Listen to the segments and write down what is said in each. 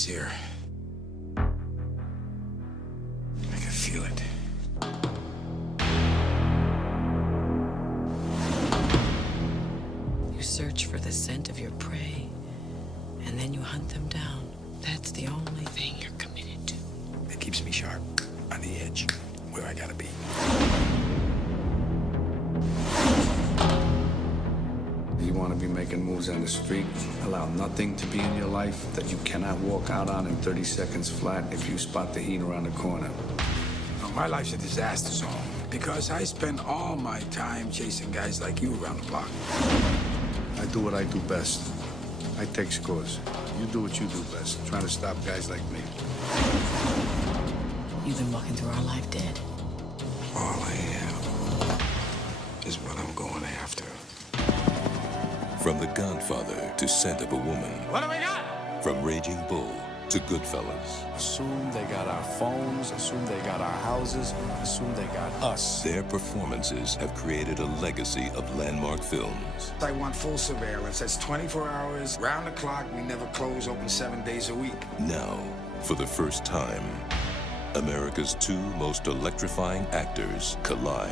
He's here. I can feel it. You search for the scent of your prey, and then you hunt them down. That's the only thing you're committed to. It keeps me sharp, on the edge, where I gotta be. You want to be making moves on the street? Allow nothing to be in your life that you cannot walk out on in 30 seconds flat if you spot the heat around the corner. My life's a disaster zone because I spend all my time chasing guys like you around the block. I do what I do best. I take scores. You do what you do best, trying to stop guys like me. You've been walking through our life dead. All I am is what I'm going after. From The Godfather to Scent of a Woman. What do we got? From Raging Bull to Goodfellas. Assume they got our phones, assume they got our houses, assume they got us. Their performances have created a legacy of landmark films. I want full surveillance. That's 24 hours, round the clock. We never close, open 7 days a week. Now, for the first time, America's two most electrifying actors collide.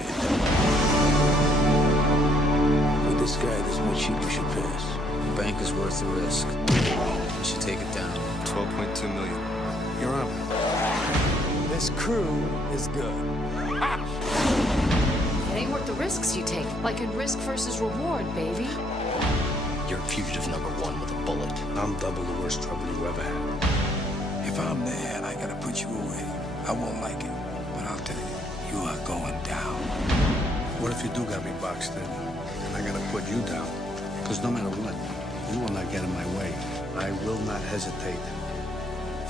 With this guy, there's more cheap you should pass. The bank is worth the risk. You should take it down. 12.2 million. You're up. This crew is good. It ain't worth the risks you take. Like in risk versus reward, baby. You're fugitive number one with a bullet. I'm double the worst trouble you ever had. If I'm there and I gotta put you away, I won't like it. But I'll tell you, you are going down. What if you do got me boxed in? And I gotta put you down? Because no matter what, you will not get in my way. I will not hesitate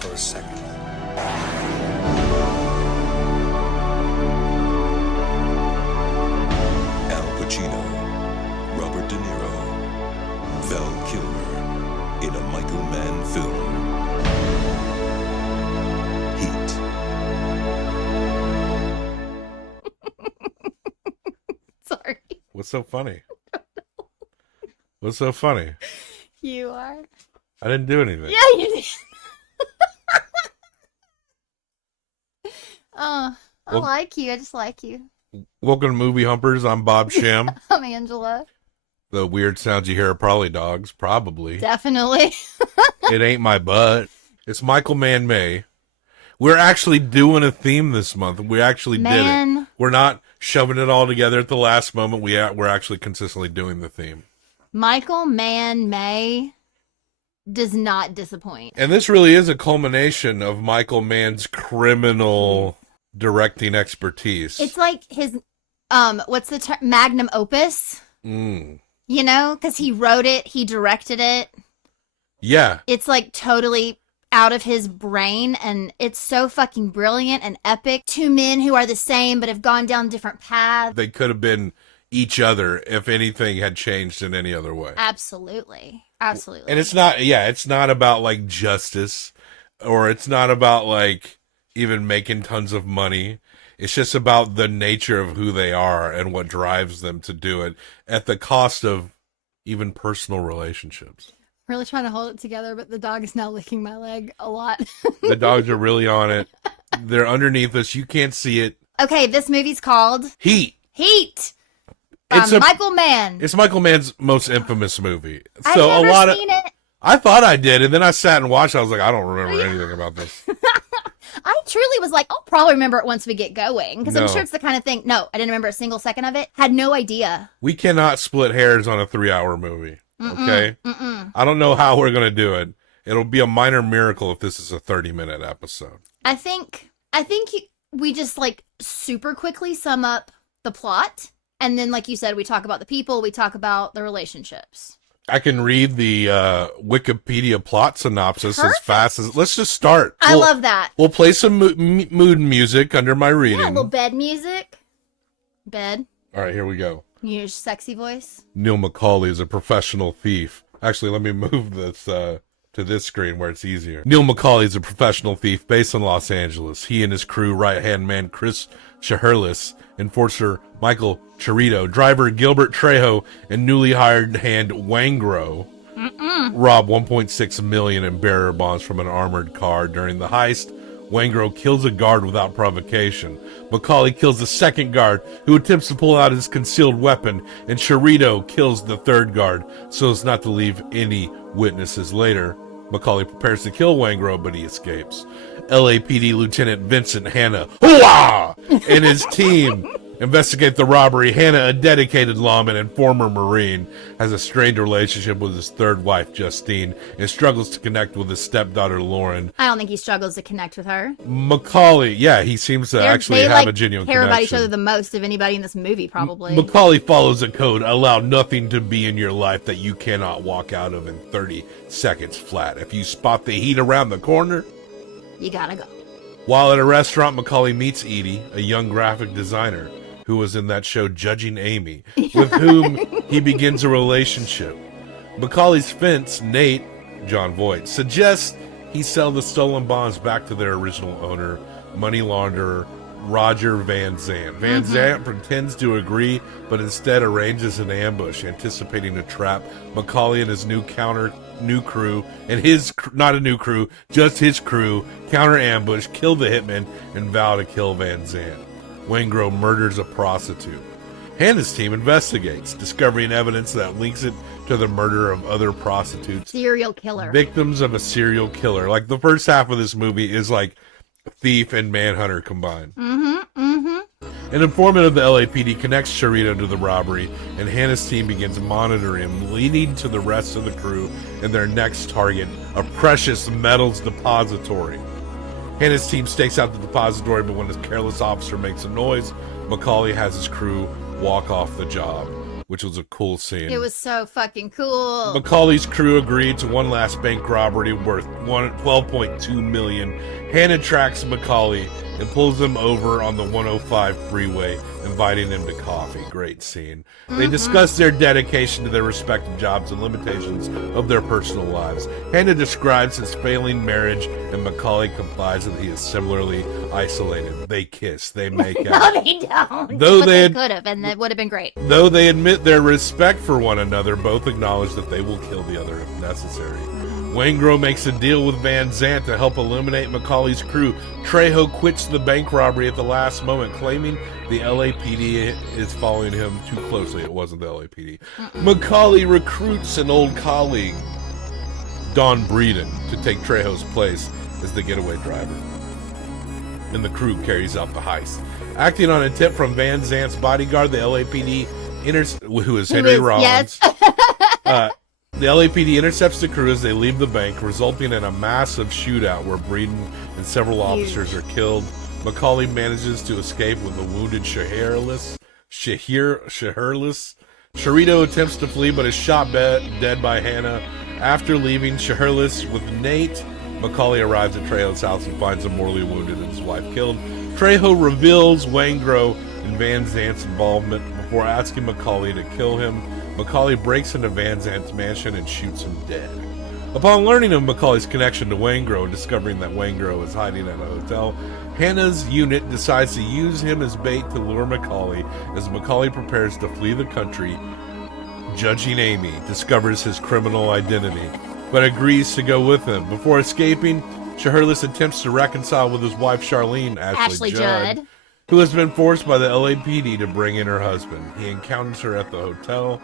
for a second. Al Pacino, Robert De Niro, Val Kilmer in a Michael Mann film. Heat. Sorry. What's so funny? What's so funny? You are. I didn't do anything. Yeah, you did. I like you. I just like you. Welcome to Movie Humpers. I'm Bob Sham. I'm Angela. The weird sounds you hear are probably dogs. Probably. Definitely. It ain't my butt. It's Michael Mann May. We're actually doing a theme this month. We actually did it. We're not shoving it all together at the last moment. We're actually consistently doing the theme. Michael Mann May does not disappoint. And this really is a culmination of Michael Mann's criminal directing expertise. It's like his, what's the term? Magnum opus. You know, because he wrote it, he directed it. Yeah. It's like totally out of his brain, and it's so fucking brilliant and epic. Two men who are the same but have gone down different paths. They could have been each other if anything had changed in any other way. Absolutely. Absolutely. And it's not about like justice, or it's not about like even making tons of money. It's just about the nature of who they are and what drives them to do it at the cost of even personal relationships. Really trying to hold it together, but the dog is now licking my leg a lot. The dogs are really on it. They're underneath us. You can't see it. Okay, this movie's called Heat. Heat. Michael Mann. It's Michael Mann's most infamous movie. I've never seen it. I thought I did, and then I sat and watched. I was like, I don't remember anything about this. I truly was like, I'll probably remember it once we get going, because No. I'm sure it's the kind of thing. No, I didn't remember a single second of it. Had no idea. We cannot split hairs on a 3-hour movie. Okay? I don't know how we're going to do it. It'll be a minor miracle if this is a 30-minute episode. I think we just like super quickly sum up the plot, and then like you said, we talk about the people, we talk about the relationships. I can read the Wikipedia plot synopsis Perfect. as fast as... Let's just start. I love that. We'll play some mood music under my reading. Yeah, a little bed music. Bed. All right, here we go. Your sexy voice. Neil McCauley is a professional thief. Actually, let me move this to this screen where it's easier. Neil McCauley is a professional thief based in Los Angeles. He and his crew, right-hand man Chris Shaherlis, enforcer Michael Chirito, driver Gilbert Trejo, and newly hired hand Wangro rob $1.6 million in bearer bonds from an armored car. During the heist, Waingro kills a guard without provocation. Macaulay kills the second guard, who attempts to pull out his concealed weapon, and Cerrito kills the third guard so as not to leave any witnesses. Later, Macaulay prepares to kill Waingro, but he escapes. LAPD Lieutenant Vincent Hanna and his team investigate the robbery. Hanna, a dedicated lawman and former Marine, has a strained relationship with his third wife, Justine, and struggles to connect with his stepdaughter, Lauren. I don't think he struggles to connect with her. Macaulay, yeah, he seems to actually have a genuine care connection. about each other the most of anybody in this movie, probably. Macaulay follows a code: allow nothing to be in your life that you cannot walk out of in 30 seconds flat. If you spot the heat around the corner, you gotta go. While at a restaurant, Macaulay meets Edie, a young graphic designer who was in that show Judging Amy, with whom he begins a relationship. Macaulay's fence, Nate, John Voight, suggests he sell the stolen bonds back to their original owner, money launderer Roger Van Zant. Van Zant pretends to agree, but instead arranges an ambush, anticipating a trap. Macaulay and his new crew, and his, not a new crew, just his crew, counter ambush, kill the hitman, and vow to kill Van Zant. Waingro murders a prostitute. Hanna's team investigates, discovering evidence that links it to the murder of other prostitutes. Serial killer. Victims of a serial killer. Like, the first half of this movie is like Thief and Manhunter combined. An informant of the LAPD connects Cerrito to the robbery, and Hanna's team begins monitoring him, leading to the rest of the crew and their next target, a precious metals depository. Hanna's team stakes out the depository, but when a careless officer makes a noise, Macaulay has his crew walk off the job, which was a cool scene. It was so fucking cool. Macaulay's crew agreed to one last bank robbery worth $12.2 million. Hanna tracks Macaulay and pulls him over on the 105 freeway, inviting him to coffee. Great scene. They discuss their dedication to their respective jobs and limitations of their personal lives. Hanna describes his failing marriage, and Macaulay complies that he is similarly isolated. They kiss. They make out. No, they don't. Though but they could have, and that would have been great. Though they admit their respect for one another, both acknowledge that they will kill the other if necessary. Waingro makes a deal with Van Zant to help eliminate Macaulay's crew. Trejo quits the bank robbery at the last moment, claiming the LAPD is following him too closely. It wasn't the LAPD. Macaulay recruits an old colleague, Don Breeden, to take Trejo's place as the getaway driver, and the crew carries out the heist. Acting on a tip from Van Zant's bodyguard, the LAPD, who is Henry Rollins, yes. The LAPD intercepts the crew as they leave the bank, resulting in a massive shootout where Breeden and several officers are killed. Macaulay manages to escape with a wounded Shahirless. Cerrito attempts to flee but is shot dead by Hanna. After leaving Shahirless with Nate, Macaulay arrives at Trejo's house and finds him mortally wounded and his wife killed. Trejo reveals Waingro and Van Zant's involvement before asking Macaulay to kill him. Macaulay breaks into Van Zant's mansion and shoots him dead. Upon learning of Macaulay's connection to Waingro and discovering that Waingro is hiding at a hotel, Hanna's unit decides to use him as bait to lure Macaulay. As Macaulay prepares to flee the country, Judging Amy discovers his criminal identity, but agrees to go with him. Before escaping, Shahirless attempts to reconcile with his wife Charlene, Ashley Judd, who has been forced by the LAPD to bring in her husband. He encounters her at the hotel.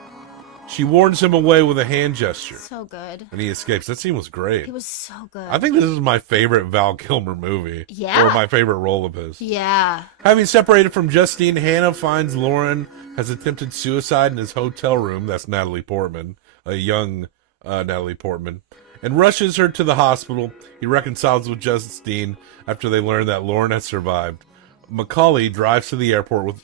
She warns him away with a hand gesture. So good. And he escapes. That scene was great. It was so good. I think this is my favorite Val Kilmer movie. Yeah. Or my favorite role of his. Yeah. Having separated from Justine, Hanna finds Lauren has attempted suicide in his hotel room. That's Natalie Portman, a young Natalie Portman, and rushes her to the hospital. He reconciles with Justine after they learn that Lauren has survived. Macaulay drives to the airport with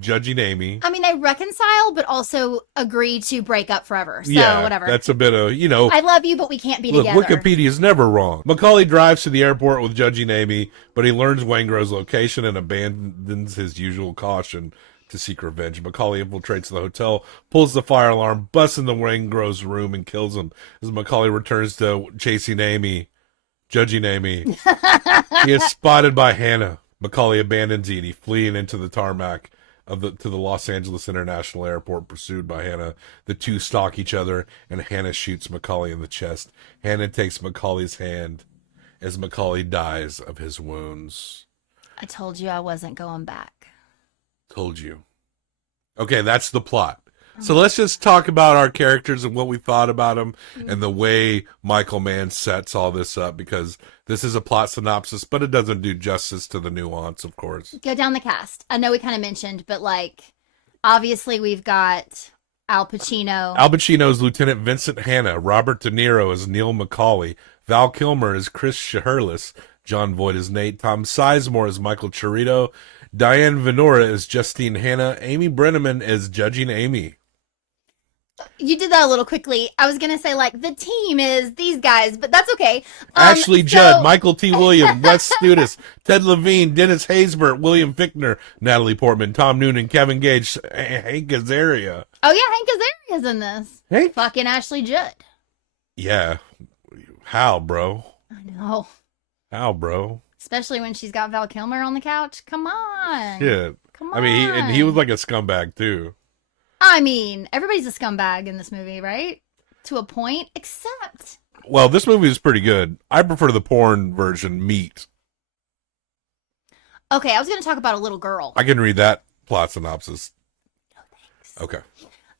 Judging Amy. I mean, they reconcile, but also agree to break up forever. So, whatever. That's a bit of, I love you, but we can't be together. Wikipedia's never wrong. Macaulay drives to the airport with Judging Amy, but he learns Waingro's location and abandons his usual caution to seek revenge. Macaulay infiltrates the hotel, pulls the fire alarm, busts into Waingro's room, and kills him. As Macaulay returns to Judging Amy, he is spotted by Hanna. Macaulay abandons Edie, fleeing into the tarmac to the Los Angeles International Airport, pursued by Hannah. The two stalk each other, and Hannah shoots Macaulay in the chest. Hannah takes Macaulay's hand as Macaulay dies of his wounds. I told you I wasn't going back. Told you. Okay, that's the plot. So let's just talk about our characters and what we thought about them and the way Michael Mann sets all this up, because this is a plot synopsis, but it doesn't do justice to the nuance, of course. Go down the cast. I know we kind of mentioned, but like, obviously we've got Al Pacino. Al Pacino is Lieutenant Vincent Hanna. Robert De Niro is Neil Macaulay. Val Kilmer is Chris Shiherlis. John Voight is Nate. Tom Sizemore is Michael Chirito. Diane Venora is Justine Hanna. Amy Brenneman is Judging Amy. You did that a little quickly. I was going to say, like, the team is these guys, but that's okay. Ashley Judd, Michael T. Williams, Wes Studis, Ted Levine, Dennis Haysbert, William Fichtner, Natalie Portman, Tom Noonan, Kevin Gage, Hank Azaria. Oh, yeah, Hank Azaria's in this. Hey? Fucking Ashley Judd. Yeah. How, bro? I know. How, bro? Especially when she's got Val Kilmer on the couch. Come on. Shit. Come on. I mean, he was like a scumbag, too. I mean, everybody's a scumbag in this movie, right? To a point, except... Well, this movie is pretty good. I prefer the porn version, Meat. Okay, I was going to talk about a little girl. I can read that plot synopsis. No, thanks. Okay.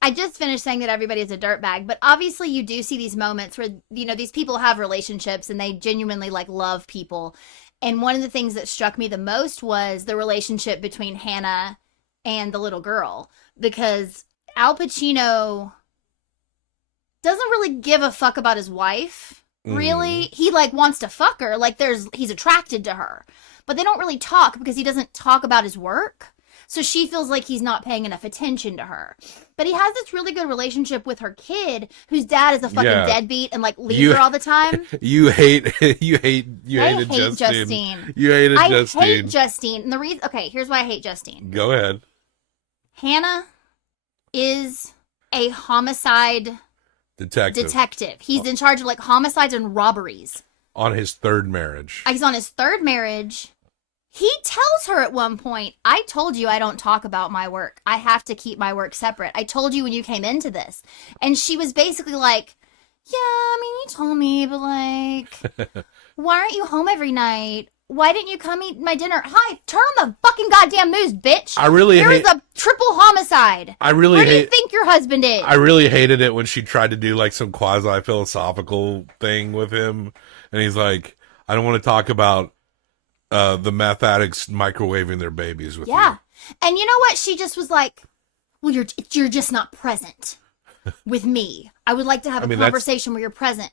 I just finished saying that everybody is a dirtbag, but obviously you do see these moments where, you know, these people have relationships and they genuinely, like, love people. And one of the things that struck me the most was the relationship between Hannah and the little girl. Because Al Pacino doesn't really give a fuck about his wife, really. He, like, wants to fuck her. Like, he's attracted to her. But they don't really talk because he doesn't talk about his work. So she feels like he's not paying enough attention to her. But he has this really good relationship with her kid, whose dad is a fucking deadbeat and, like, leaves her all the time. You hated Justine. You hated I Justine. hate Justine. And the reason, okay, here's why I hate Justine. Go ahead. Hannah is a homicide detective. He's in charge of, like, homicides and robberies. On his third marriage. He's on his third marriage. He tells her at one point, I told you I don't talk about my work. I have to keep my work separate. I told you when you came into this. And she was basically like, yeah, I mean, you told me, but, like, why aren't you home every night? Why didn't you come eat my dinner? Hi, turn on the fucking goddamn news, bitch. There's a triple homicide. Where do you think your husband is? I really hated it when she tried to do, like, some quasi-philosophical thing with him. And he's like, I don't want to talk about the meth addicts microwaving their babies with you. Yeah. And you know what? She just was like, well, you're just not present with me. I would like to have a conversation where you're present.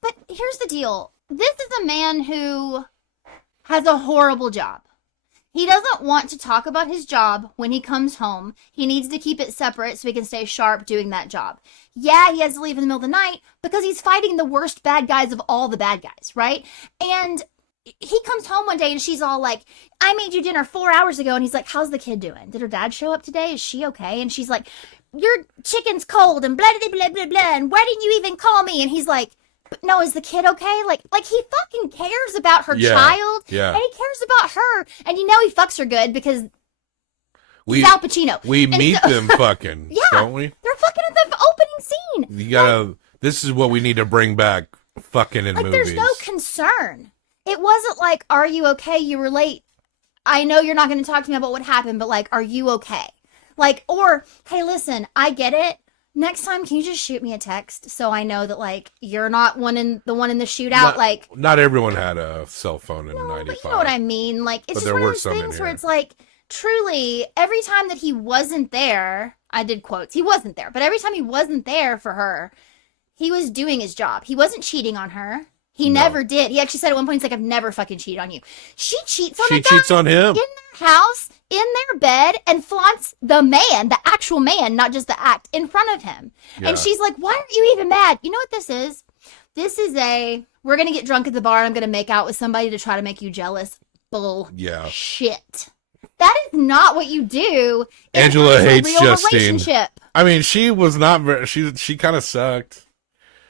But here's the deal. This is a man who has a horrible job. He doesn't want to talk about his job when he comes home. He needs to keep it separate so he can stay sharp doing that job. Yeah, he has to leave in the middle of the night because he's fighting the worst bad guys of all the bad guys, right? And he comes home one day and she's all like, I made you dinner 4 hours ago. And he's like, how's the kid doing? Did her dad show up today? Is she okay? And she's like, your chicken's cold and blah, blah, blah, blah, blah. And why didn't you even call me? And he's like, but no, is the kid okay? Like he fucking cares about her child. Yeah. And he cares about her. And you know he fucks her good because he's Al Pacino. We meet them fucking, don't we? They're fucking at the opening scene. You gotta, this is what we need to bring back fucking in movies. There's no concern. It wasn't like, are you okay? You were late. I know you're not going to talk to me about what happened, but, like, are you okay? Like, or, hey, listen, I get it. Next time, can you just shoot me a text so I know that, like, you're not the one in the shootout? Not everyone had a cell phone in 95. But you know what I mean? Like, it's just one of those things where it's like, truly, every time that he wasn't there, I did quotes, he wasn't there, but every time he wasn't there for her, he was doing his job. He wasn't cheating on her. He never did. He actually said at one point, he's like, I've never fucking cheated on you. She cheats on him. In their house, in their bed, and flaunts the man, the actual man, not just the act, in front of him. Yeah. And she's like, why aren't you even mad? You know what this is? This is we're going to get drunk at the bar and I'm going to make out with somebody to try to make you jealous. Shit. That is not what you do. Angela hates Justine. I mean, she was not very, she kind of sucked.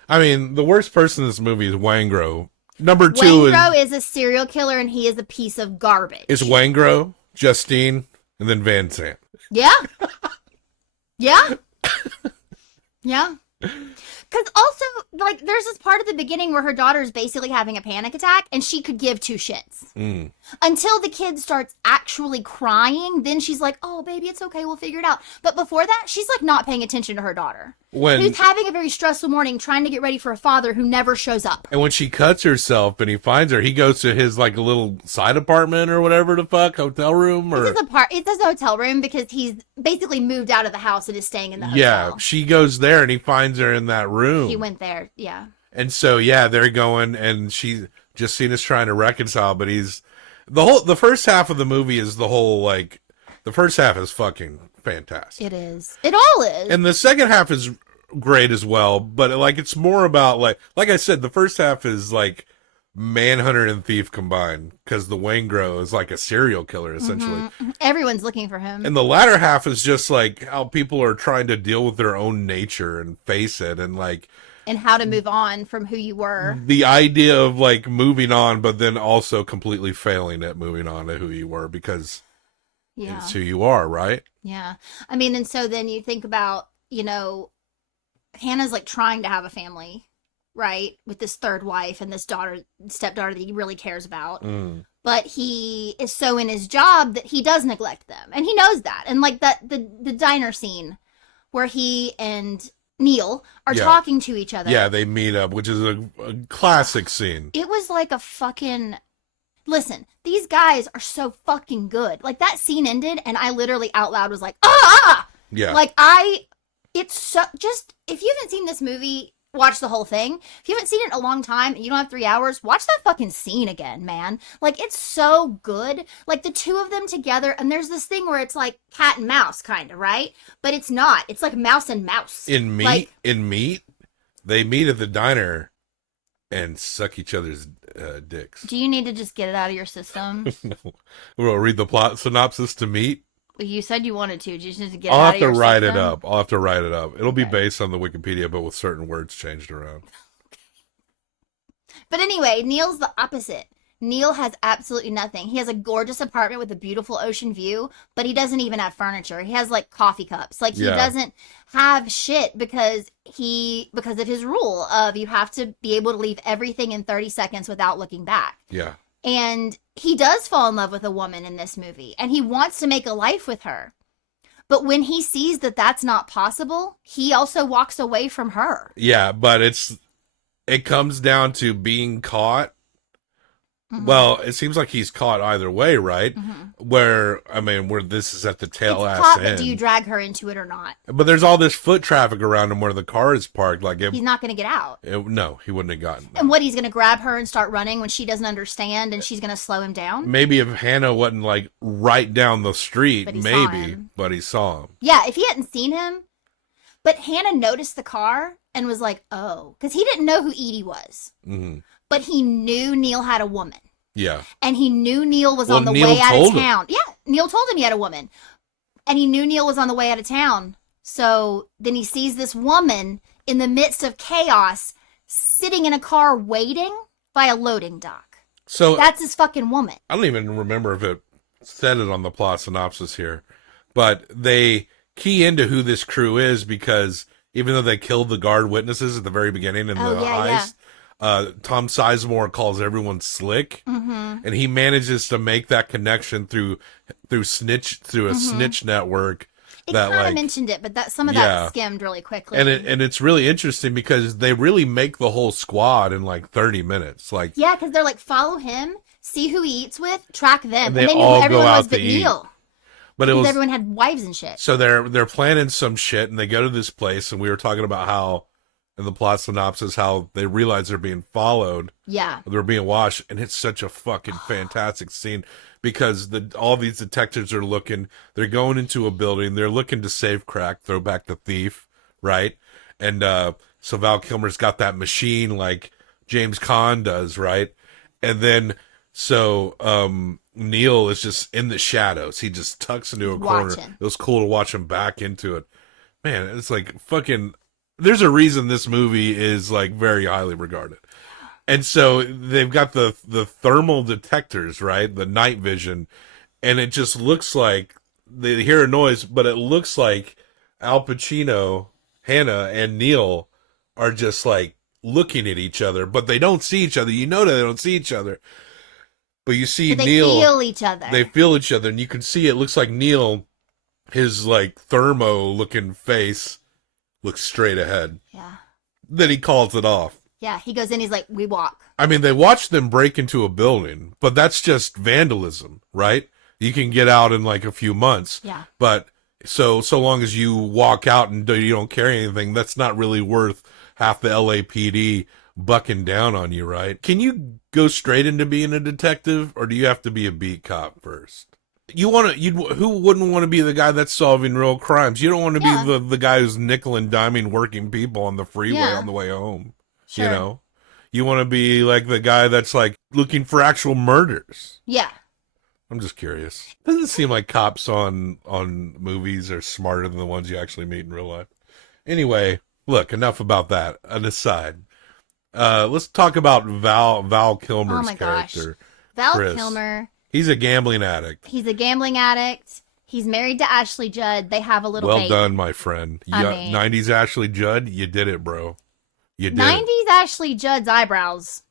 I mean, the worst person in this movie is Wangro. Number two is a serial killer, and he is a piece of garbage. It's Wangro, Justine, and then Van Sant. Yeah. Yeah. Yeah. Because also, like, there's this part at the beginning where her daughter is basically having a panic attack, and she could give two shits. Until the kid starts actually crying, then she's like, oh, baby, it's okay, we'll figure it out. But before that, she's, like, not paying attention to her daughter. Who's having a very stressful morning, trying to get ready for a father who never shows up. And when she cuts herself and he finds her, he goes to his, like, little side apartment or whatever the fuck, hotel room? Or... It's a hotel room because he's basically moved out of the house and is staying in the hotel. Yeah, she goes there and he finds her in that room. He went there, yeah. And so, yeah, they're going, and she just seen us trying to reconcile, but the first half of the movie is the first half is fucking fantastic. It is. It all is. And the second half is great as well, but like it's more about like I said, the first half is like Manhunter and Thief combined, because the Waingro is like a serial killer essentially. Mm-hmm. Everyone's looking for him. And the latter half is just like how people are trying to deal with their own nature and face it, and like and how to move on from who you were. The idea of like moving on, but then also completely failing at moving on to who you were, because it's who you are, right? Yeah. I mean, and so then you think about, Hannah's like trying to have a family, right? With this third wife and this stepdaughter that he really cares about. But he is so in his job that he does neglect them. And he knows that. And like the diner scene where he and Neil are talking to each other. Yeah, they meet up, which is a classic scene. It was like a fucking... Listen, these guys are so fucking good. Like, that scene ended, and I literally out loud was like, ah! Yeah. Like, it's so... Just, if you haven't seen this movie, watch the whole thing. If you haven't seen it in a long time, and you don't have 3 hours, watch that fucking scene again, man. Like, it's so good. Like, the two of them together, and there's this thing where it's like cat and mouse, kind of, right? But it's not. It's like mouse and mouse. In Meat, they meet at the diner and suck each other's dicks. Do you need to just get it out of your system? No. We'll read the plot synopsis to Meat. You said you wanted to. You just need to get it out of your system. I'll have to write it up. It'll be based on the Wikipedia, but with certain words changed around. But anyway, Neil's the opposite. Neil has absolutely nothing. He has a gorgeous apartment with a beautiful ocean view, but he doesn't even have furniture. He has like coffee cups. Like he doesn't have shit because of his rule of you have to be able to leave everything in 30 seconds without looking back. Yeah. And he does fall in love with a woman in this movie, and he wants to make a life with her. But when he sees that that's not possible, he also walks away from her. Yeah, but it comes down to being caught. Well, it seems like he's caught either way, right? Where this is at the tail ass end. But do you drag her into it or not? But there's all this foot traffic around him where the car is parked. Like he's not going to get out. No, he wouldn't have gotten. And what, he's going to grab her and start running when she doesn't understand, and she's going to slow him down? Maybe if Hannah wasn't like right down the street, but he saw him. Yeah, if he hadn't seen him. But Hannah noticed the car and was like, oh, because he didn't know who Edie was. But he knew Neil had a woman. Yeah. And he knew Neil was on the way out of town. Yeah, Neil told him he had a woman. And he knew Neil was on the way out of town. So then he sees this woman in the midst of chaos sitting in a car waiting by a loading dock. So that's his fucking woman. I don't even remember if it said it on the plot synopsis here. But they key into who this crew is because even though they killed the guard witnesses at the very beginning in the heist... Tom Sizemore calls everyone slick, and he manages to make that connection through a snitch network. It kind of mentioned it, but some of that skimmed really quickly. And it's really interesting because they really make the whole squad in like 30 minutes. Like because they're like, follow him, see who he eats with, track them, and they all everyone go out was to but eat. Neil. But because everyone had wives and shit. So they're planning some shit, and they go to this place, and we were talking about how. In the plot synopsis, how they realize they're being followed. Yeah. They're being watched. And it's such a fucking fantastic scene because all these detectives are looking, they're going into a building, they're looking to save crack, throw back the thief, right? And so Val Kilmer's got that machine like James Caan does, right? And then so Neil is just in the shadows. He just tucks into a corner. It was cool to watch him back into it. Man, it's like fucking... There's a reason this movie is like very highly regarded. And so they've got the thermal detectors, right? The night vision. And it just looks like they hear a noise, but it looks like Al Pacino, Hannah, and Neil are just like looking at each other, but they don't see each other. You know that they don't see each other. But you see But Neil. They feel each other. They feel each other, and you can see it looks like Neil, his like thermo-looking face, looks straight ahead. Yeah. Then he calls it off. Yeah, he goes in, he's like, we walk. I mean, they watched them break into a building, but that's just vandalism, right? You can get out in like a few months. Yeah. But so long as you walk out and you don't carry anything, that's not really worth half the LAPD bucking down on you, right? Can you go straight into being a detective, or do you have to be a beat cop first? Who wouldn't want to be the guy that's solving real crimes? You don't want to be the guy who's nickel and diming working people on the freeway on the way home. Sure. You know, you want to be like the guy that's like looking for actual murders. Yeah. I'm just curious. Doesn't seem like cops on movies are smarter than the ones you actually meet in real life. Anyway, look, enough about that. An aside. Let's talk about Val Kilmer's character. Val Chris. Kilmer. He's a gambling addict. He's a gambling addict. He's married to Ashley Judd. They have a little baby. Well done, my friend. 90s Ashley Judd, you did it, bro. You did 90s Ashley Judd's eyebrows.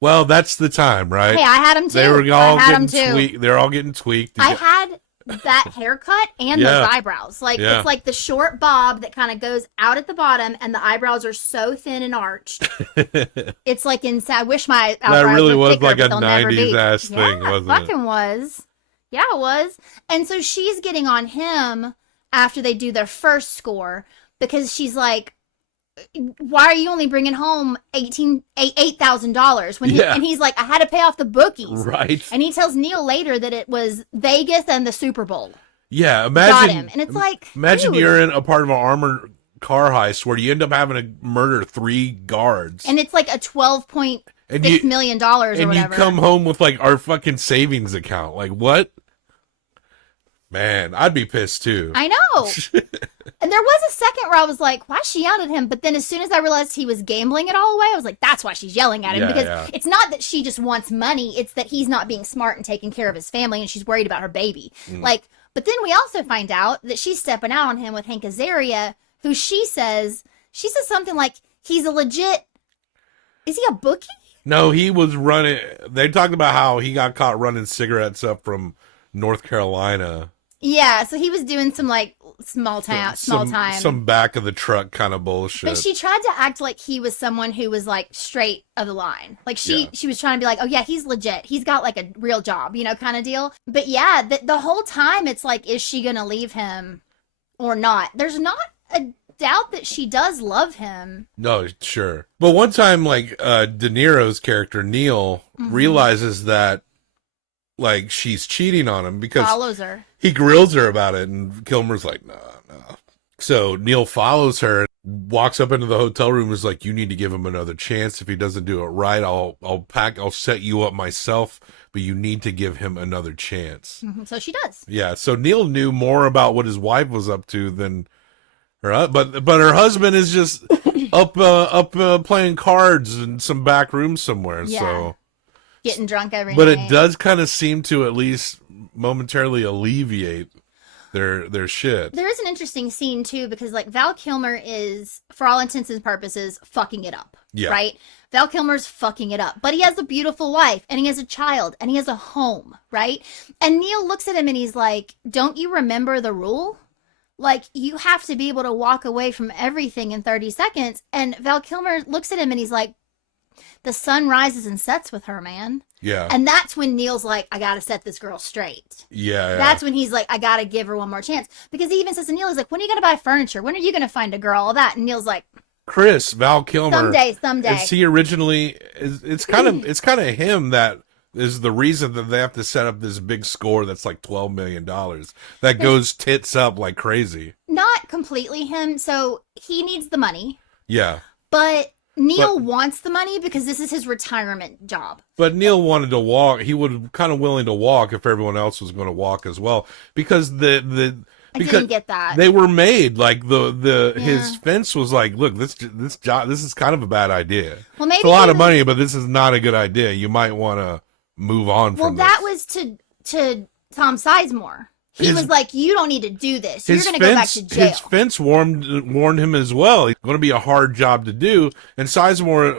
Well, that's the time, right? Hey, I had them too. They were all getting tweaked. tweaked. They're all getting tweaked. I had that haircut and those eyebrows. Like it's like the short bob that kind of goes out at the bottom, and the eyebrows are so thin and arched. It's like I wish my eyebrows that really were was thicker, like a but they'll never 90s be. ass thing, wasn't it? Fucking was. Yeah, it was. And so she's getting on him after they do their first score because she's like, why are you only bringing home $8,000 when and he's like, I had to pay off the bookies, right? And he tells Neil later that it was Vegas and the Super Bowl. Yeah, Got him, and it's like, imagine dude. you're in a part of an armored car heist where you end up having to murder 3 guards, and it's like a $12.6 million or whatever. And you come home with like our fucking savings account. Like what? Man, I'd be pissed too. I know. And there was a second where I was like, why is she yelling at him? But then as soon as I realized he was gambling it all away, I was like, that's why she's yelling at him. Because it's not that she just wants money. It's that he's not being smart and taking care of his family, and she's worried about her baby. Like, but then we also find out that she's stepping out on him with Hank Azaria, who she says something like, he's a legit, is he a bookie? No, he was running. They talked about how he got caught running cigarettes up from North Carolina. Yeah, so he was doing some like small time, some back of the truck kind of bullshit. But she tried to act like he was someone who was like straight of the line. Like she was trying to be like, oh yeah, he's legit. He's got like a real job, kind of deal. But yeah, the whole time it's like, is she gonna leave him or not? There's not a doubt that she does love him. No, sure. But one time, like De Niro's character Neil realizes that like she's cheating on him because follows her. He grills her about it, and Kilmer's like, no. So Neil follows her, walks up into the hotel room, and is like, you need to give him another chance. If he doesn't do it right, I'll set you up myself, but you need to give him another chance. So she does. Yeah. So Neil knew more about what his wife was up to than her, but her husband is just up playing cards in some back room somewhere. Yeah. So getting drunk every night. But it does kind of seem to at least momentarily alleviate their shit. There is an interesting scene too, because like Val Kilmer is, for all intents and purposes, fucking it up. Yeah. Right? Val Kilmer's fucking it up. But he has a beautiful wife, and he has a child, and he has a home, right? And Neil looks at him and he's like, don't you remember the rule? Like, you have to be able to walk away from everything in 30 seconds. And Val Kilmer looks at him and he's like, the sun rises and sets with her, man. Yeah. And that's when Neil's like, I gotta set this girl straight. Yeah. That's when he's like, I gotta give her one more chance. Because he even says to Neil, he's like, when are you gonna buy furniture? When are you gonna find a girl? All that. And Neil's like, Chris, Val Kilmer. Someday. Is he originally, it's kind of him that is the reason that they have to set up this big score that's like $12 million. That goes tits up like crazy. Not completely him. So he needs the money. Yeah. But Neil wants the money because this is his retirement job. But Neil wanted to walk. He would kind of willing to walk if everyone else was going to walk as well, because I didn't get that. They were made like his fence was like, look, this job, this is kind of a bad idea. Well, maybe it's a lot of money, but this is not a good idea. You might want to move on from this. Well, that was to Tom Sizemore. He was like, you don't need to do this. You're going to go back to jail. His fence warned him as well. It's going to be a hard job to do. And Sizemore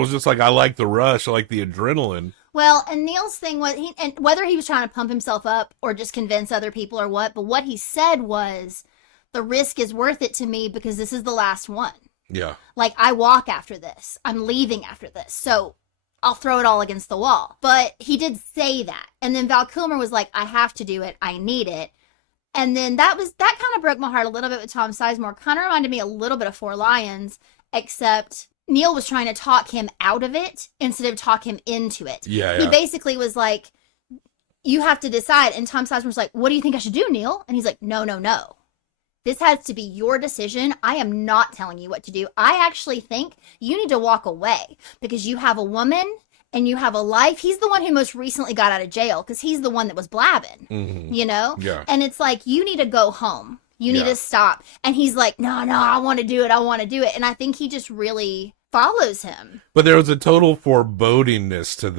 was just like, I like the rush. I like the adrenaline. Well, and Neil's thing was, and whether he was trying to pump himself up or just convince other people or what, but what he said was, the risk is worth it to me because this is the last one. Yeah. Like, I walk after this. I'm leaving after this. So I'll throw it all against the wall. But he did say that. And then Val Kilmer was like, I have to do it. I need it. And then that kind of broke my heart a little bit with Tom Sizemore. Kind of reminded me a little bit of Four Lions, except Neil was trying to talk him out of it instead of talk him into it. Yeah. He basically was like, you have to decide. And Tom Sizemore was like, what do you think I should do, Neil? And he's like, no. This has to be your decision. I am not telling you what to do. I actually think you need to walk away because you have a woman and you have a life. He's the one who most recently got out of jail because he's the one that was blabbing, you know? Yeah. And it's like, you need to go home. You need to stop. And he's like, no, I want to do it. I want to do it. And I think he just really follows him. But there was a total forebodingness to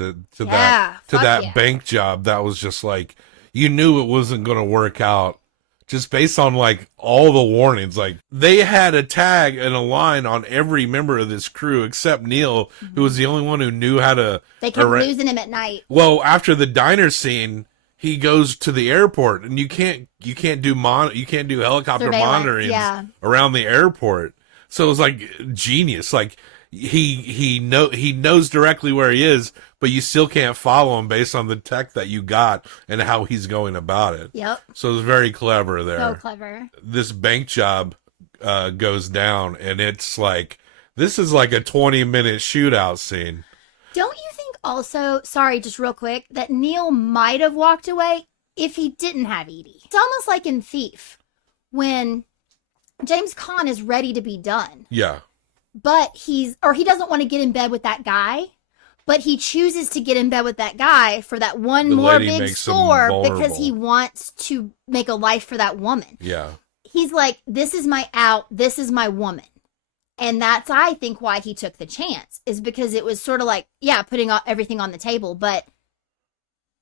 that bank job that was just like, you knew it wasn't going to work out. Just based on, like, all the warnings. Like, they had a tag and a line on every member of this crew except Neil, who was the only one who knew how to... They kept losing him at night. Well, after the diner scene, he goes to the airport, and you can't do helicopter monitoring around the airport. So it was, like, genius. Like, he knows directly where he is, but you still can't follow him based on the tech that you got and how he's going about it. Yep. So it was very clever there. So clever. This bank job goes down, and it's like, this is like a 20-minute shootout scene. Don't you think also, sorry, just real quick, that Neil might have walked away if he didn't have Edie? It's almost like in Thief, when James Caan is ready to be done. Yeah. But he doesn't want to get in bed with that guy. But he chooses to get in bed with that guy for that one more big score because he wants to make a life for that woman. Yeah. He's like, this is my out. This is my woman. And that's, I think, why he took the chance, is because it was sort of like, yeah, putting everything on the table. But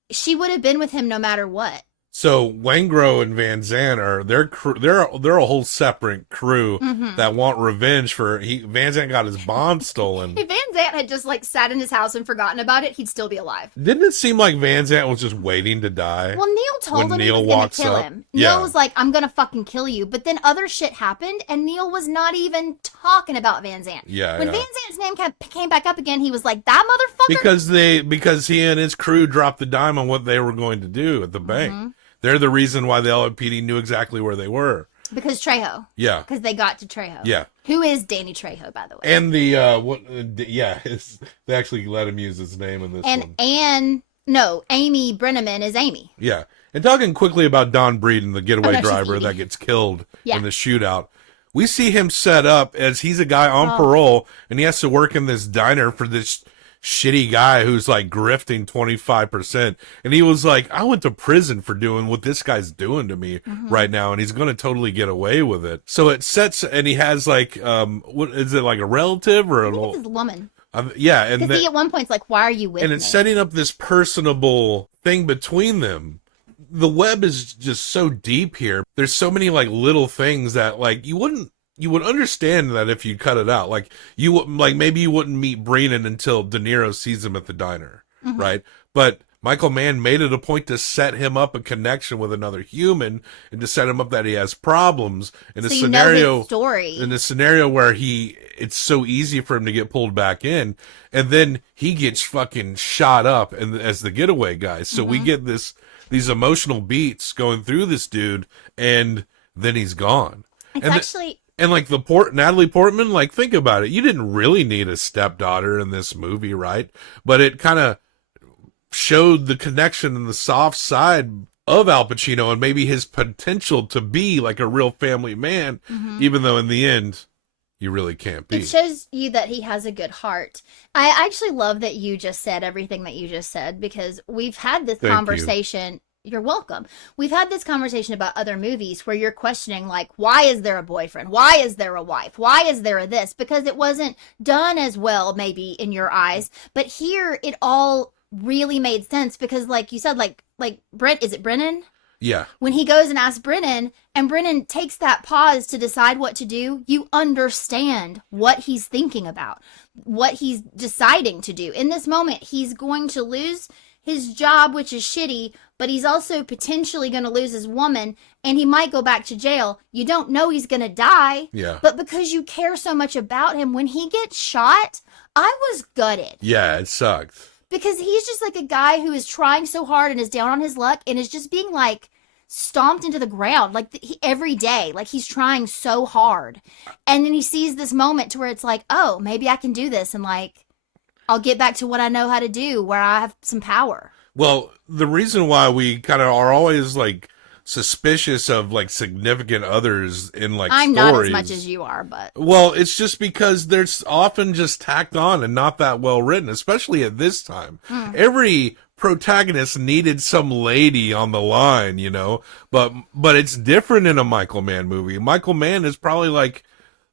she would have been with him no matter what. So Waingro and Van Zandt they're a whole separate crew that want revenge for Van Zandt got his bond stolen. If Van Zandt had just like sat in his house and forgotten about it, he'd still be alive. Didn't it seem like Van Zandt was just waiting to die? Well, Neil told him he was going to kill him. Neil was like, I'm going to fucking kill you. But then other shit happened, and Neil was not even talking about Van Zandt. Yeah. When Van Zandt's name came back up again, he was like, that motherfucker? Because he and his crew dropped the dime on what they were going to do at the bank. They're the reason why the LAPD knew exactly where they were. Because Trejo. Yeah. Because they got to Trejo. Yeah. Who is Danny Trejo, by the way? And they actually let him use his name in this one. And Amy Brenneman is Amy. Yeah. And talking quickly about Don Breeden, the getaway driver that gets killed in the shootout. We see him set up as he's a guy on parole, and he has to work in this diner for this shitty guy who's like grifting 25%. And he was like, I went to prison for doing what this guy's doing to me right now, and he's going to totally get away with it. So it sets, and he has like, what is it, like a relative or I think it's a woman. Yeah. And because he at one point's like, why are you with me? And it's setting up this personable thing between them. The web is just so deep here. There's so many like little things that like you would understand that if you cut it out. Like maybe you wouldn't meet Brennan until De Niro sees him at the diner, right? But Michael Mann made it a point to set him up a connection with another human and to set him up that he has problems in a scenario, his story. In a scenario where it's so easy for him to get pulled back in, and then he gets fucking shot up as the getaway guy. So we get these emotional beats going through this dude, and then he's gone. And like Natalie Portman, like think about it. You didn't really need a stepdaughter in this movie, right? But it kind of showed the connection and the soft side of Al Pacino and maybe his potential to be like a real family man, even though in the end, you really can't be. It shows you that he has a good heart. I actually love that you just said everything that you just said, because we've had this conversation. You're welcome. We've had this conversation about other movies where you're questioning, like, why is there a boyfriend? Why is there a wife? Why is there a this? Because it wasn't done as well, maybe, in your eyes. But here, it all really made sense because, like you said, like Brent, is it Brennan? Yeah. When he goes and asks Brennan, and Brennan takes that pause to decide what to do, you understand what he's thinking about, what he's deciding to do. In this moment, he's going to lose his job, which is shitty, but he's also potentially going to lose his woman, and he might go back to jail. You don't know he's going to die. Yeah. But because you care so much about him, when he gets shot, I was gutted. Yeah, it sucked. Because he's just like a guy who is trying so hard and is down on his luck and is just being like stomped into the ground like every day. Like he's trying so hard. And then he sees this moment to where it's like, oh, maybe I can do this. And like, I'll get back to what I know how to do where I have some power. Well, the reason why we kind of are always like suspicious of like significant others in like I'm stories. not as much as you are, but well, it's just because they're often just tacked on and not that well written, especially at this time. Every protagonist needed some lady on the line, you know, but it's different in a Michael Mann movie. Michael Mann is probably like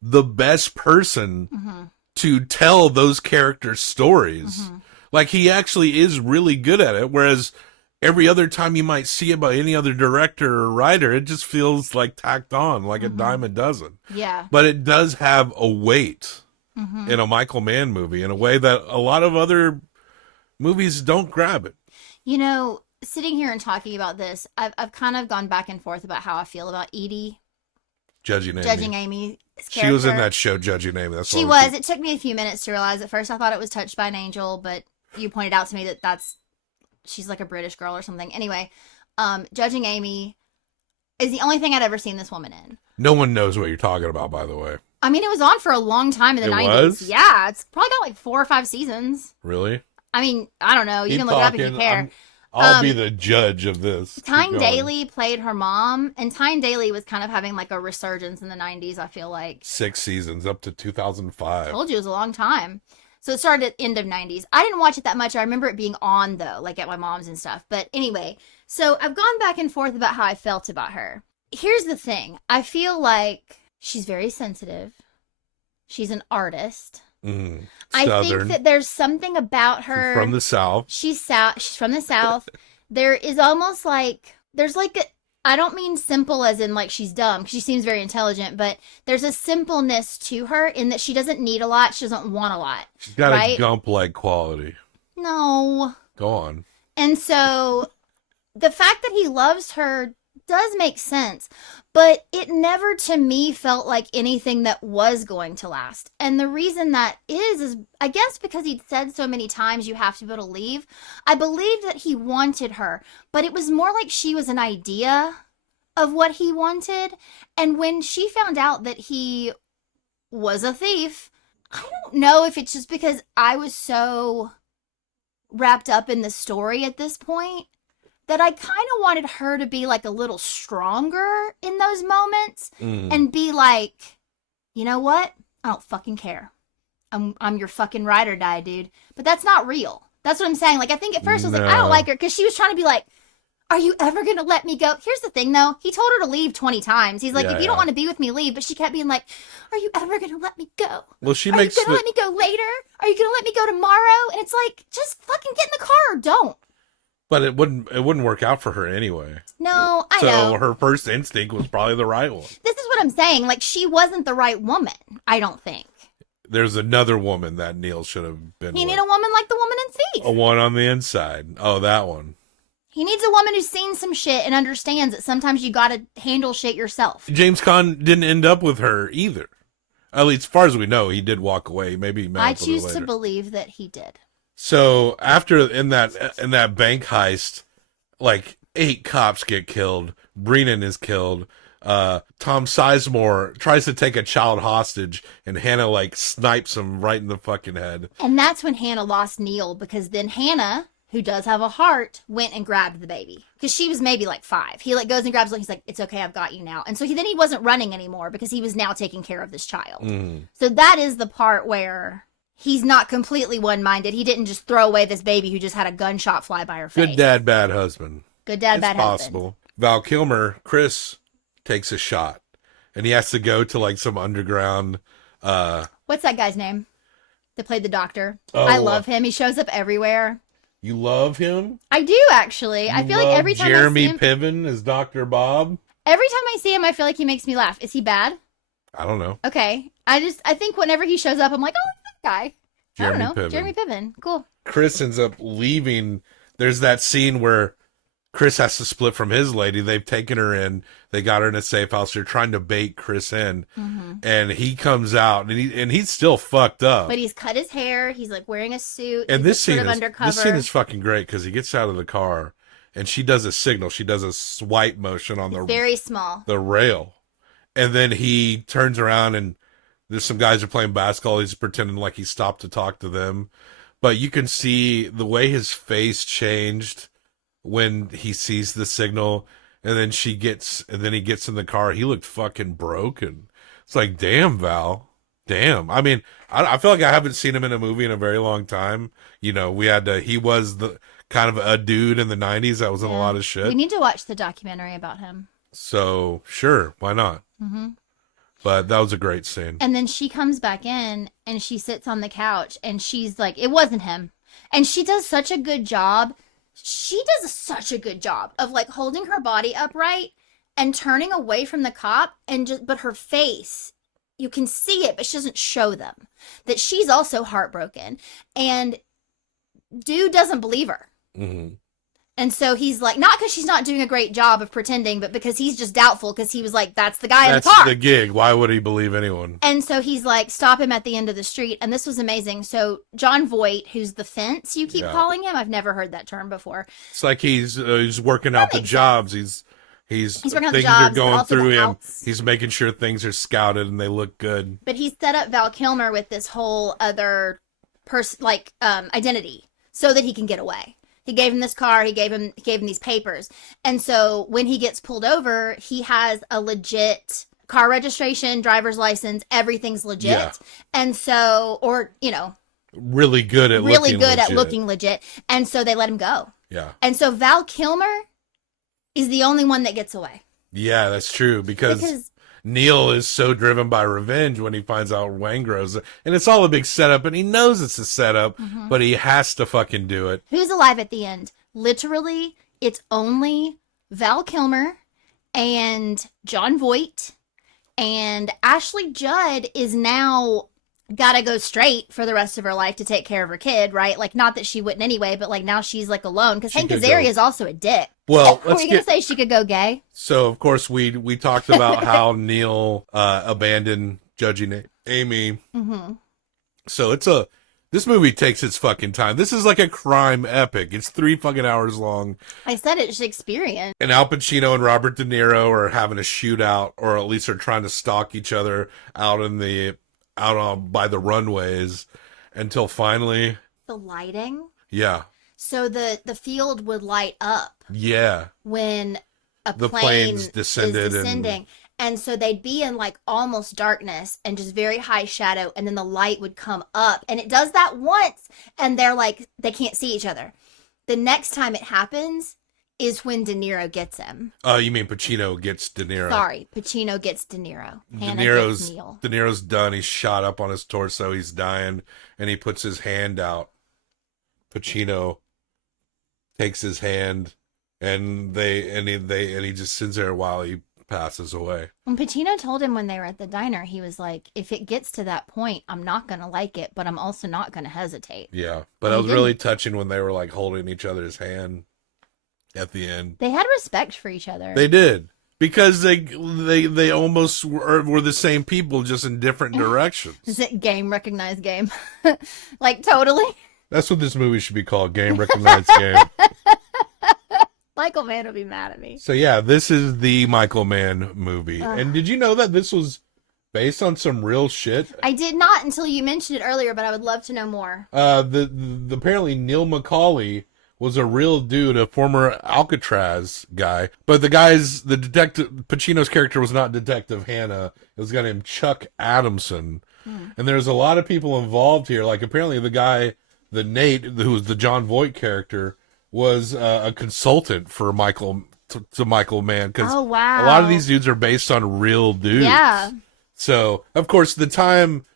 the best person to tell those character stories. Like he actually is really good at it, whereas every other time you might see it by any other director or writer, it just feels like tacked on, like a dime a dozen. yeah. But it does have a weight in a Michael Mann movie in a way that a lot of other movies don't grab it. You know, sitting here and talking about this, I've kind of gone back and forth about how I feel about Edie Judging Amy's character. She was in that show, Judging Amy. That's She what was. It took me a few minutes to realize. At first, I thought it was Touched by an Angel, but you pointed out to me that she's like a British girl or something. Anyway, Judging Amy is the only thing I'd ever seen this woman in. No one knows what you're talking about, by the way. I mean, it was on for a long time in the 90s. Was? Yeah, it's probably got like 4 or 5 seasons. Really? I mean, I don't know. You Keep can look it up if you talking. care. I'll be the judge of this. Tyne Daly played her mom, and Tyne Daly was kind of having like a resurgence in the 90s, I feel like. 6 seasons, up to 2005. Told you it was a long time. So it started at the end of 90s. I didn't watch it that much. I remember it being on, though, like at my mom's and stuff. But anyway, so I've gone back and forth about how I felt about her. Here's the thing. I feel like she's very sensitive. She's an artist. Southern. I think that there's something about her. From the South. She's from the South. There is almost like, there's like a, I don't mean simple as in like she's dumb, because she seems very intelligent, but there's a simpleness to her in that she doesn't need a lot. She doesn't want a lot. She's got right? a Gump-like quality. No. Go on. And so the fact that he loves her does make sense, but it never to me felt like anything that was going to last. And the reason that is I guess because he'd said so many times you have to be able to leave. I believed that he wanted her, but it was more like she was an idea of what he wanted. And when she found out that he was a thief, I don't know if it's just because I was so wrapped up in the story at this point that I kind of wanted her to be like a little stronger in those moments and be like, you know what? I don't fucking care. I'm your fucking ride or die, dude. But that's not real. That's what I'm saying. Like, I think at first I was like, I don't like her because she was trying to be like, are you ever going to let me go? Here's the thing, though. He told her to leave 20 times. He's like, if you don't want to be with me, leave. But she kept being like, are you ever going to let me go? Well, she Are makes you going to let me go later? Are you going to let me go tomorrow? And it's like, just fucking get in the car or don't. But it wouldn't work out for her anyway. No, I know. So her first instinct was probably the right one. This is what I'm saying. Like, she wasn't the right woman, I don't think. There's another woman that Neil should have been He with. needs a woman like the woman in Thief. A one on the inside. Oh, that one. He needs a woman who's seen some shit and understands that sometimes you gotta handle shit yourself. James Caan didn't end up with her either. At least, as far as we know, he did walk away. Maybe he met I up with her choose later. to believe that he did. So after in that bank heist, like 8 cops get killed. Brennan is killed. Tom Sizemore tries to take a child hostage, and Hannah like snipes him right in the fucking head. And that's when Hannah lost Neil, because then Hannah, who does have a heart, went and grabbed the baby. Because she was maybe like 5. He like goes and grabs her. He's like, it's okay, I've got you now. And so then he wasn't running anymore because he was now taking care of this child. So that is the part where he's not completely one-minded. He didn't just throw away this baby who just had a gunshot fly by her face. Good dad, bad husband. Good dad, bad husband. Possible. Val Kilmer, Chris, takes a shot, and he has to go to like some underground. What's that guy's name that played the doctor? I love him. He shows up everywhere. You love him? I do, actually. I feel like every time Jeremy I see him... Piven as Dr. Bob? Every time I see him, I feel like he makes me laugh. Is he bad? I don't know. Okay. I think whenever he shows up, I'm like, oh, it's that guy. Jeremy I don't know. Piven. Jeremy Piven. Cool. Chris ends up leaving. There's that scene where Chris has to split from his lady. They've taken her in. They got her in a safe house. They're trying to bait Chris in. Mm-hmm. And he comes out, and he's still fucked up. But he's cut his hair. He's like wearing a suit. And this scene is fucking great because he gets out of the car, and she does a signal. She does a swipe motion on very small the rail. And then he turns around, and there's some guys who are playing basketball. He's pretending like he stopped to talk to them. But you can see the way his face changed when he sees the signal, and then he gets in the car. He looked fucking broken. It's like, damn, Val. Damn. I mean, I feel like I haven't seen him in a movie in a very long time. You know, he was the kind of a dude in the 90s that was in a lot of shit. We need to watch the documentary about him. So, sure, why not? Mm-hmm. But that was a great scene. And then she comes back in, and she sits on the couch, and she's like, it wasn't him. And she does such a good job. She does such a good job of, like, holding her body upright and turning away from the cop, but her face, you can see it, but she doesn't show them that she's also heartbroken. And dude doesn't believe her. Mm-hmm. And so he's like, not because she's not doing a great job of pretending, but because he's just doubtful, because he was like, that's the guy in the car. That's the gig. Why would he believe anyone? And so he's like, stop him at the end of the street. And this was amazing. So John Voight, who's the fence, you keep calling him. I've never heard that term before. It's like he's working out the jobs. He's working out the things jobs, are going through him. Outs. He's making sure things are scouted and they look good. But he set up Val Kilmer with this whole other identity so that he can get away. He gave him this car. He gave him these papers. And so when he gets pulled over, he has a legit car registration, driver's license. Everything's legit. Yeah. And so, really good at looking legit. And so they let him go. Yeah. And so Val Kilmer is the only one that gets away. Yeah, that's true. Because Neil is so driven by revenge when he finds out Wangro's, and it's all a big setup, and he knows it's a setup, but he has to fucking do it. Who's alive at the end? Literally, it's only Val Kilmer and John Voight, and Ashley Judd is now gotta go straight for the rest of her life to take care of her kid, right? Like, not that she wouldn't anyway, but like now she's like alone, because Hank Azaria is also a dick. Well, were you gonna say she could go gay? So of course we talked about how Neil abandoned judging Amy. Mm-hmm. So this movie takes its fucking time. This is like a crime epic. It's 3 fucking hours long. I said it's Shakespearean. And Al Pacino and Robert De Niro are having a shootout, or at least are trying to stalk each other out by the runways until finally the lighting. Yeah. So the field would light up. Yeah. When the plane's descended is descending. And so they'd be in like almost darkness and just very high shadow, and then the light would come up, and it does that once, and they're like, they can't see each other. The next time it happens is when De Niro gets him. Oh, you mean Pacino gets De Niro? Sorry, Pacino gets De Niro. De Niro's done. He's shot up on his torso. He's dying, and he puts his hand out. Pacino takes his hand, and he just sits there while he passes away. When Pacino told him when they were at the diner, he was like, if it gets to that point, I'm not going to like it, but I'm also not going to hesitate. Yeah, but it was really touching when they were like holding each other's hand at the end. They had respect for each other. They did. Because they almost were the same people, just in different directions. Is it game, recognized game? Like, totally. That's what this movie should be called, Game, Recognized Game. Michael Mann will be mad at me. So yeah, this is the Michael Mann movie. And did you know that this was based on some real shit? I did not until you mentioned it earlier, but I would love to know more. Apparently Neil McCauley was a real dude, a former Alcatraz guy. But the detective, Pacino's character was not Detective Hannah. It was a guy named Chuck Adamson. And there's a lot of people involved here. Like apparently the guy, the Nate, who was the John Voight character, was a consultant for Michael Mann, because a lot of these dudes are based on real dudes. Yeah. So of course their time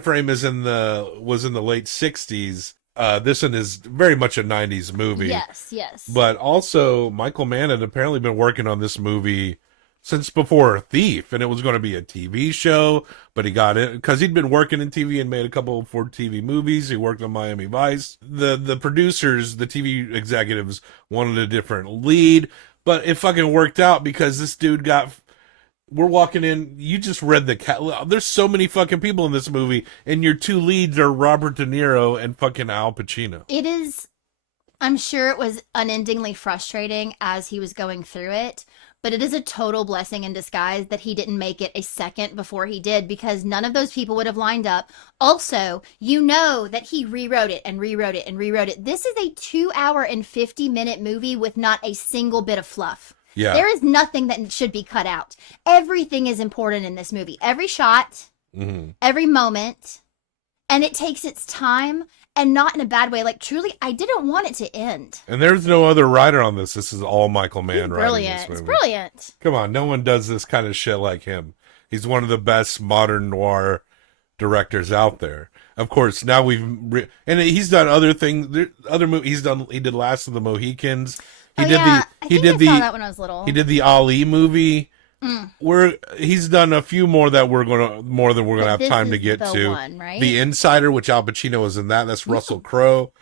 frame was in the late 60s, This one is very much a 90s movie. Yes. But also, Michael Mann had apparently been working on this movie since before Thief, and it was going to be a TV show, but he got it because he'd been working in TV and made a couple of TV movies. He worked on Miami Vice. The producers, the TV executives wanted a different lead, but it fucking worked out because this dude got... We're walking in, you just read the cat. There's so many fucking people in this movie, and your two leads are Robert De Niro and fucking Al Pacino. It is... I'm sure it was unendingly frustrating as he was going through it, but it is a total blessing in disguise that he didn't make it a second before he did, because none of those people would have lined up. Also, you know that he rewrote it and rewrote it and rewrote it. This is a 2-hour and 50-minute movie with not a single bit of fluff. Yeah. There is nothing that should be cut out. Everything is important in this movie. Every shot, every moment, and it takes its time. And not in a bad way. Like, truly, I didn't want it to end. And there's no other writer on this. This is all Michael Mann writing this movie. It's brilliant. Come on, no one does this kind of shit like him. He's one of the best modern noir directors out there. Of course, now and he's done other things. Other movies. He did Last of the Mohicans. I saw that when I was little. He did the Ali movie. He's done a few more than we're gonna have time to get to. One, right? The Insider, which Al Pacino was in that. That's Russell Crowe,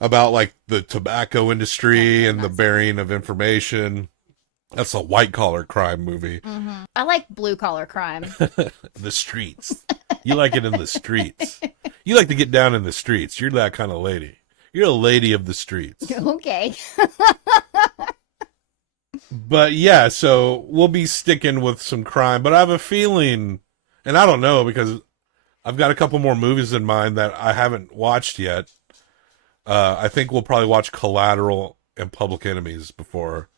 about like the tobacco industry and the burying of information. That's a white collar crime movie. I like blue collar crime. The streets. You like it in the streets. You like to get down in the streets. You're that kind of lady. You're a lady of the streets. Okay. But yeah, so we'll be sticking with some crime. But I have a feeling, and I don't know because I've got a couple more movies in mind that I haven't watched yet. I think we'll probably watch Collateral and Public Enemies before.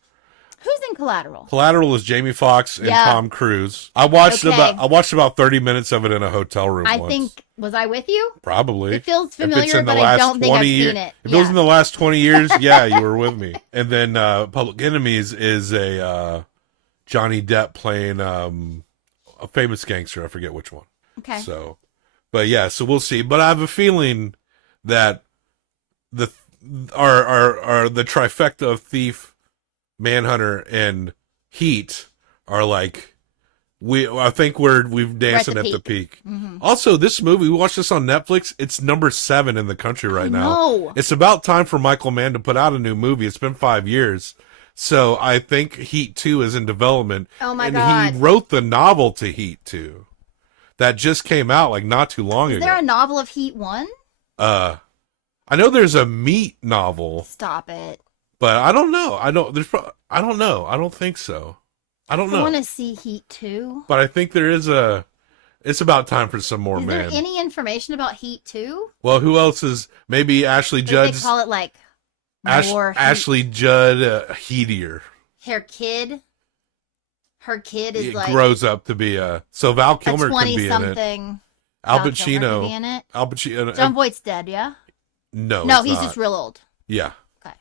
Who's in Collateral? Collateral is Jamie Foxx and Tom Cruise. I watched about 30 minutes of it in a hotel room once. Was I with you? Probably. It feels familiar, but I don't think I've seen it. If it was in the last 20 years, yeah, you were with me. And then Public Enemies is a Johnny Depp playing a famous gangster. I forget which one. Okay. So, but yeah, so we'll see. But I have a feeling that the trifecta of Thief, Manhunter, and Heat are like... I think we've dancing at the peak. Also, this movie, we watched this on Netflix. It's number 7 in the country right now. It's about time for Michael Mann to put out a new movie. It's been 5 years. So I think Heat 2 is in development. Oh my God. He wrote the novel to Heat 2 that just came out like not too long ago. Is there a novel of Heat 1? I know there's a Meat novel. Stop it. But I don't know. I don't know. I don't think so. I don't know. I want to see Heat 2. But I think there is it's about time for some more Is there any information about Heat 2? Well, who else is, maybe Ashley Judd. They call it like more Ashley Judd Heatier. Her kid is like grows up to be so Val Kilmer could be in it. Al Pacino. Be in it. Al Pacino. John Voight's dead, yeah? No, he's not. just real old. Yeah. Okay.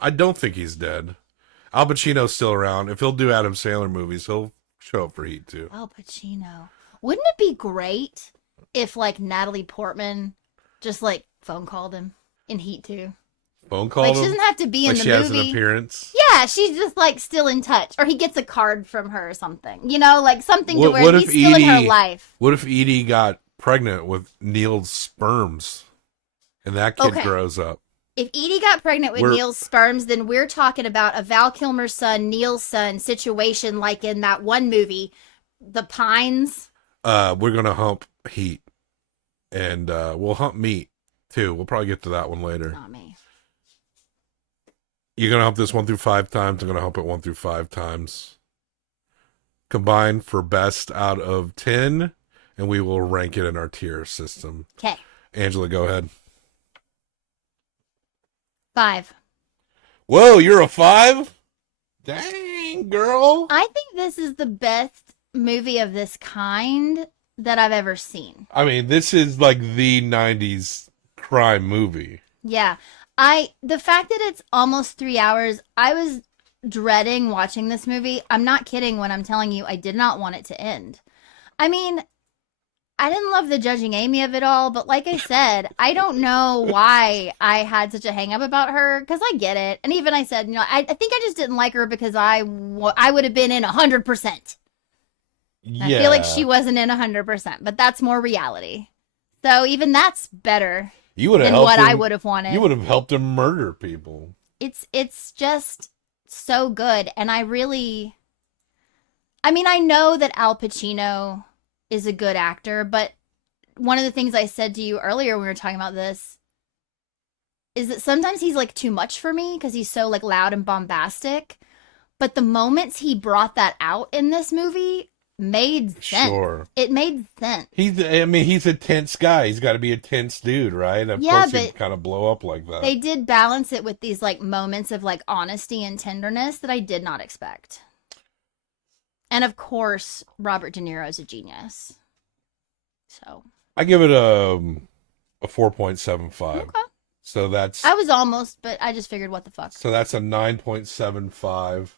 I don't think he's dead. Al Pacino's still around. If he'll do Adam Sandler movies, he'll show up for Heat too. Al Pacino. Wouldn't it be great if like Natalie Portman just like phone called him in Heat 2? Phone called him? She doesn't have to be in the movie. She has an appearance? Yeah, she's just like still in touch. Or he gets a card from her or something. You know, like something to where he's still in her life. What if Edie got pregnant with Neil's sperms and that kid grows up? If Edie got pregnant with Neil's sperms, then we're talking about a Val Kilmer son, Neil's son situation like in that one movie, The Pines. We're going to hump Heat. And we'll hump Meat, too. We'll probably get to that one later. Not me. You're going to hump this 1 through 5 times. I'm going to hump it 1 through 5 times. Combined for best out of 10. And we will rank it in our tier system. Okay. Angela, go ahead. 5. Whoa, you're a 5? Dang, girl. I think this is the best movie of this kind that I've ever seen. I mean, this is like the 90s crime movie. Yeah. The fact that it's almost 3 hours, I was dreading watching this movie. I'm not kidding when I'm telling you I did not want it to end. I mean, I didn't love the judging Amy of it all, but like I said, I don't know why I had such a hang up about her, because I get it. And even I said, I think I just didn't like her because I would have been in 100%. Yeah. I feel like she wasn't in 100%, but that's more reality. So even that's better than what I would have wanted. You would have helped him murder people. It's just so good. And I know that Al Pacino is a good actor, but one of the things I said to you earlier when we were talking about this is that sometimes he's like too much for me because he's so like loud and bombastic. But the moments he brought that out in this movie made sense. Sure. It made sense. He's a tense guy. He's got to be a tense dude, right? Of course he'd kind of blow up like that. They did balance it with these like moments of like honesty and tenderness that I did not expect. And of course, Robert De Niro is a genius. So I give it a 4.75. Okay. So that's I was almost, but I just figured what the fuck. So that's a 9.75.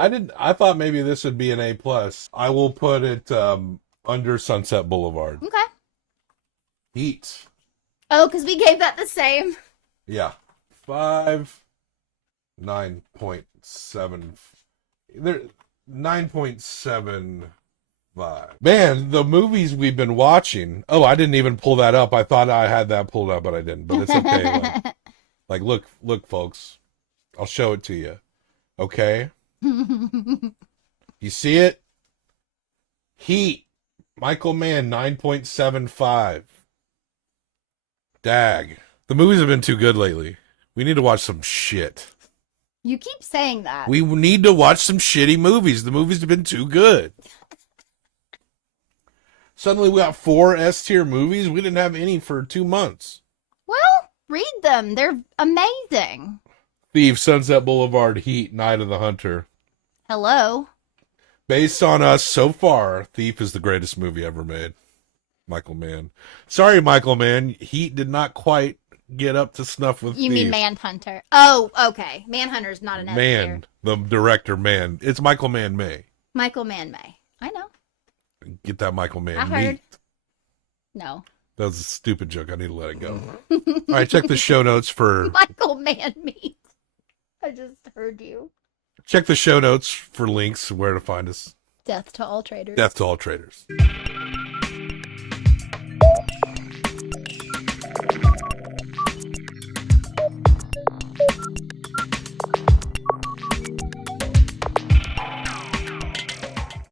I thought maybe this would be an A+. I will put it under Sunset Boulevard. Okay. Heat. Oh, because we gave that the same. Yeah. 9.7. There 9.75. Man, the movies we've been watching. Oh, I didn't even pull that up. I thought I had that pulled up, but I didn't. But it's okay. like look, folks. I'll show it to you. Okay? You see it? Heat. Michael Mann, 9.75. Dag. The movies have been too good lately. We need to watch some shit. You keep saying that. We need to watch some shitty movies. The movies have been too good. Suddenly we got 4 S-tier movies. We didn't have any for 2 months. Well, read them. They're amazing. Thief, Sunset Boulevard, Heat, Night of the Hunter. Hello. Based on us so far, Thief is the greatest movie ever made. Michael Mann. Sorry, Michael Mann. Heat did not quite get up to snuff with You Thief. mean Manhunter. Oh, okay. Manhunter's not an S tier. Mann, the director, Mann. It's Michael Mann May. Michael Mann May. I know. Get that Michael Mann I heard. meat. No. That was a stupid joke. I need to let it go. All right, check the show notes for... Michael Mann meat. I just heard you. Check the show notes for links where to find us. Death to all traitors. Death to all traitors.